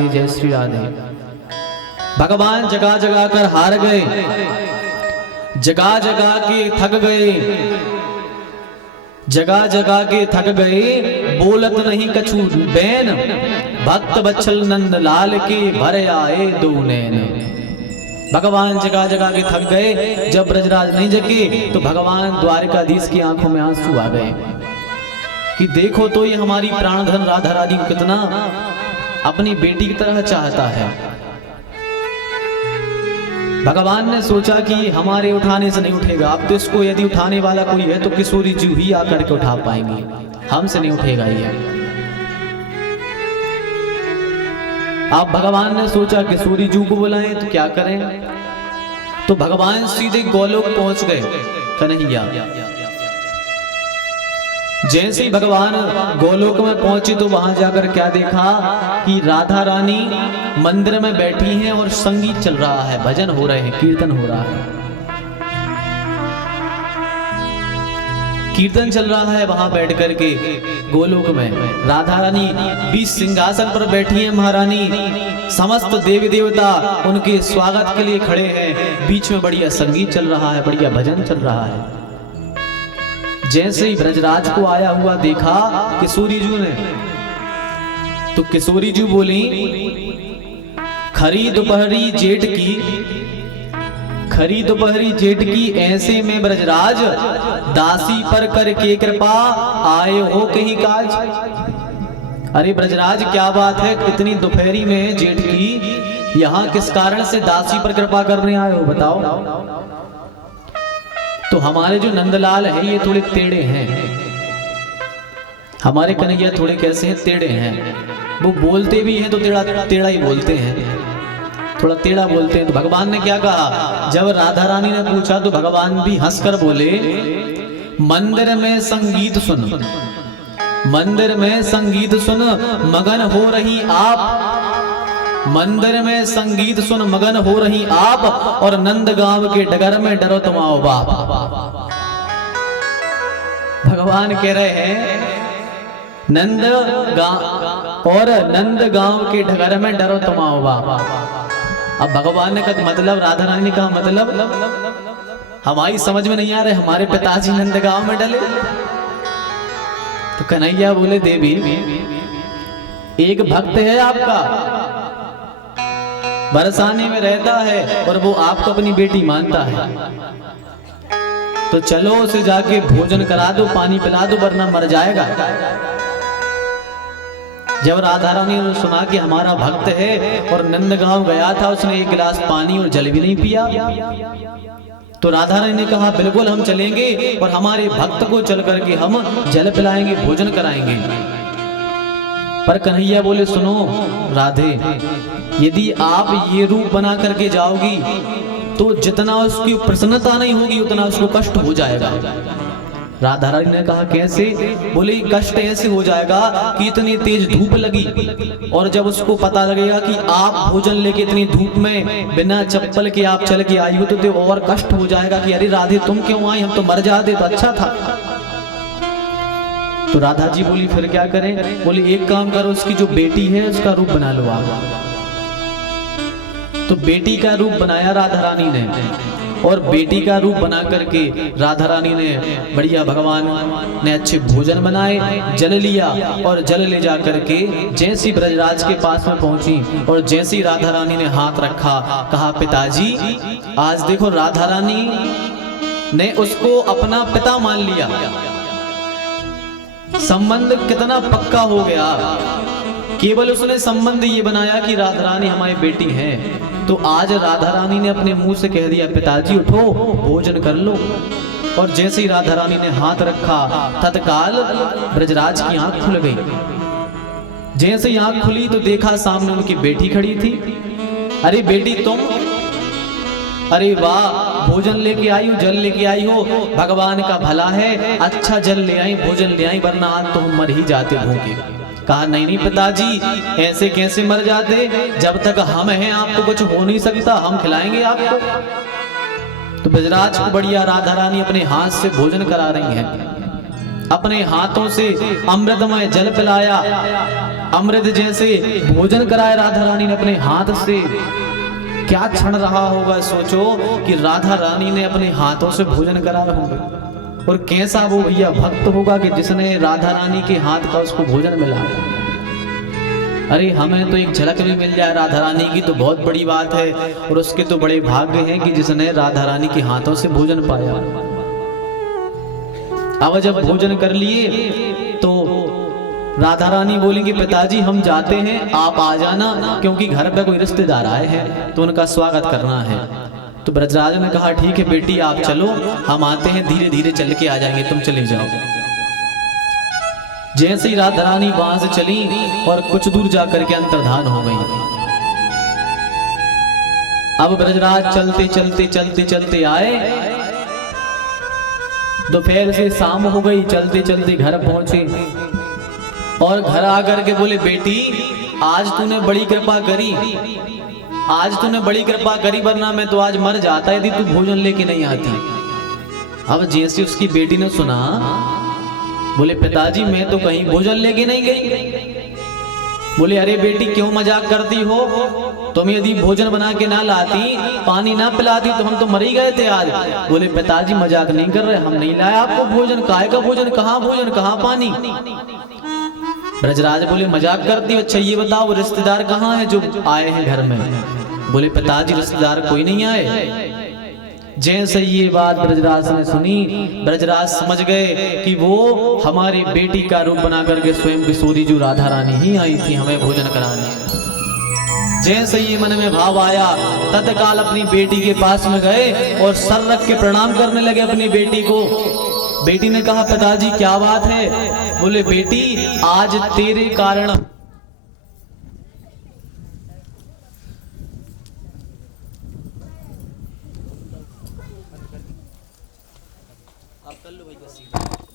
जय श्री राधे। भगवान जगा जगा कर हार गए, जगा जगा के थक गए, जगा जगा के थक गए, बोलत नहीं कछु बैन, भक्त बच्छल नंद लाल के भर आए दो नैन। भगवान जगा जगा के थक गए, जब ब्रजराज नहीं जगे तो भगवान द्वारकाधीश की आंखों में आंसू आ गए कि देखो तो ये हमारी प्राणधन राधा रानी को कितना अपनी बेटी की तरह चाहता है। भगवान ने सोचा कि हमारे उठाने से नहीं उठेगा, अब तो इसको यदि उठाने वाला कोई है तो किशोरी जी ही आकर के उठा पाएंगे, हमसे नहीं उठेगा ये। अब भगवान ने सोचा किशोरी जी को बुलाएं तो क्या करें, तो भगवान सीधे गोलोक पहुंच गए कन्हैया। जैसे ही भगवान गोलोक में पहुंचे तो वहां जाकर क्या देखा कि राधा रानी मंदिर में बैठी हैं और संगीत चल रहा है, भजन हो रहे हैं, कीर्तन हो रहा है, कीर्तन चल रहा है वहां बैठ करके गोलोक में। राधा रानी बीच सिंहासन पर बैठी हैं महारानी, समस्त देवी देवता उनके स्वागत के लिए खड़े हैं, बीच में बढ़िया संगीत चल रहा है, बढ़िया भजन चल रहा है। जैसे ही ब्रजराज को आया हुआ देखा किशोरी जी ने, तो किशोरी जी बोली खरी दोपहरी जेठ की, खरी दोपहरी जेठ की, ऐसे में ब्रजराज दासी पर करके कृपा आए हो कहीं काज। अरे ब्रजराज क्या बात है, इतनी दोपहरी में जेठ की यहाँ किस कारण से दासी पर कृपा करने आए हो बताओ। तो हमारे जो नंदलाल है ये थोड़े टेढ़े हैं, हमारे कन्हैया थोड़े कैसे हैं, टेढ़े हैं। वो बोलते भी हैं तो टेढ़ा टेढ़ा ही बोलते हैं, थोड़ा टेढ़ा बोलते हैं। तो भगवान ने क्या कहा, जब राधा रानी ने पूछा तो भगवान भी हंसकर बोले मंदिर में संगीत सुन, मंदिर में संगीत सुन मगन हो रही आप, मंदिर में संगीत सुन मगन हो रही आप, और नंदगांव के डगर में डरो तुम आओ बाप। भगवान कह रहे हैं नंदगांव और नंदगांव के डगर में डरो तुम आओ बाप। अब भगवान ने कहा मतलब, राधा रानी ने कहा मतलब हमारी समझ में नहीं आ रहे, हमारे पिताजी नंदगांव में डले। तो कन्हैया बोले देवी एक भक्त है आपका, बरसाने में रहता है और वो आपको अपनी बेटी मानता है, तो चलो उसे जाके भोजन करा दो, पानी पिला दो, वरना मर जाएगा। जब राधा रानी ने सुना कि हमारा भक्त है और नंदगांव गया था, उसने एक गिलास पानी और जल भी नहीं पिया, तो राधा रानी ने कहा बिल्कुल हम चलेंगे और हमारे भक्त को चल करके हम जल पिलाएंगे, भोजन कराएंगे। पर कन्हैया बोले सुनो राधे, यदि आप ये रूप बना करके जाओगी तो जितना उसकी प्रसन्नता नहीं होगी उतना उसको कष्ट हो जाएगा। राधा रानी ने कहा कैसे, बोले कष्ट ऐसे हो जाएगा कि इतनी तेज धूप लगी और जब उसको पता लगेगा कि आप भोजन लेके इतनी धूप में बिना चप्पल के आप चल के आई हो तो और कष्ट हो जाएगा कि अरे राधे तुम क्यों आई, हम तो मर जाते तो अच्छा था। तो राधा जी बोली फिर क्या करें, बोली एक काम करो, उसकी जो बेटी है उसका रूप बना लो आप। तो बेटी का रूप बनाया राधा रानी ने, और बेटी का रूप बना करके राधा रानी ने बढ़िया भगवान ने अच्छे भोजन बनाए, जल लिया और जल ले जा करके जैसी ब्रजराज के पास में पहुंची और जैसी राधा रानी ने हाथ रखा, कहा पिताजी आज देखो राधा रानी ने उसको अपना पिता मान लिया, संबंध कितना पक्का हो गया। केवल उसने संबंध ये बनाया कि राधा रानी हमारी बेटी है, तो आज राधा रानी ने अपने मुंह से कह दिया पिताजी उठो भोजन कर लो, और जैसे ही राधा रानी ने हाथ रखा तत्काल ब्रजराज की आंख खुल गई। जैसे ही आंख खुली तो देखा सामने उनकी बेटी खड़ी थी। अरे बेटी तुम, अरे वाह भोजन लेके आई हो, जल लेके आई हो, भगवान का भला है, अच्छा जल ले आई, भोजन ले आई, वरना आज तो हम मर ही जाते भूखे। कहा नहीं नहीं पिताजी ऐसे कैसे मर जाते, जब तक हम हैं आपको कुछ हो नहीं सकता, हम खिलाएंगे आपको। तो ब्रजराज को बढ़िया राधा रानी अपने हाथ से भोजन करा रही हैं, अपने हाथों से अमृतमय जल पिलाया अमृत जैसे भोजन कराए राधा रानी ने अपने हाथ से। क्या क्षण रहा होगा, सोचो कि राधा रानी ने अपने हाथों से भोजन कराया होगा, और कैसा वो भैया भक्त होगा कि जिसने राधा रानी के हाथ का उसको भोजन मिला। अरे हमें तो एक झलक भी मिल जाए राधा रानी की तो बहुत बड़ी बात है, और उसके तो बड़े भाग्य हैं कि जिसने राधा रानी के हाथों से भोजन पाया। अब जब भोजन कर लिए तो राधा रानी बोलेंगी पिताजी हम जाते हैं, आप आ जाना, क्योंकि घर पे कोई रिश्तेदार आए हैं तो उनका स्वागत करना है। तो ब्रजराज ने कहा ठीक है बेटी आप चलो, हम आते हैं, धीरे धीरे चल के आ जाएंगे, तुम चले जाओ। जैसे ही राधा रानी वहां से चली और कुछ दूर जाकर के अंतर्धान हो गई। अब ब्रजराज चलते चलते चलते चलते आए, दोपहर से शाम हो गई, चलते चलते घर पहुंचे और घर आकर के बोले बेटी आज तूने बड़ी कृपा करी, आज तूने बड़ी कृपा करी, वरना मैं तो आज मर जाता यदि तू भोजन लेके नहीं आती। अब जैसे उसकी बेटी ने सुना, बोले पिताजी मैं तो कहीं भोजन लेके नहीं गई। बोले अरे बेटी क्यों मजाक करती हो, तुम यदि भोजन बना के ना लाती, पानी ना पिलाती तो हम तो मर ही गए थे आज। बोले पिताजी मजाक नहीं कर रहे, हम नहीं लाए आपको भोजन, काहे का भोजन, कहाँ पानी। ब्रजराज बोले मजाक करती हो, अच्छा ये बताओ रिश्तेदार कहाँ है जो आए हैं घर में। बोले पिताजी रिश्तेदार कोई नहीं आए। जैसे ये बात ब्रजराज ने सुनी, ब्रजराज समझ गए कि वो हमारी बेटी का रूप बना करके स्वयं किशोरी जो राधा रानी ही आई थी हमें भोजन कराने। जैसे ये मन में भाव आया, तत्काल अपनी बेटी के पास में गए और सर रख के प्रणाम करने लगे अपनी बेटी को। बेटी ने कहा पिताजी क्या बात है। बोले बेटी आज तेरे कारण आप कर लो भाई बस।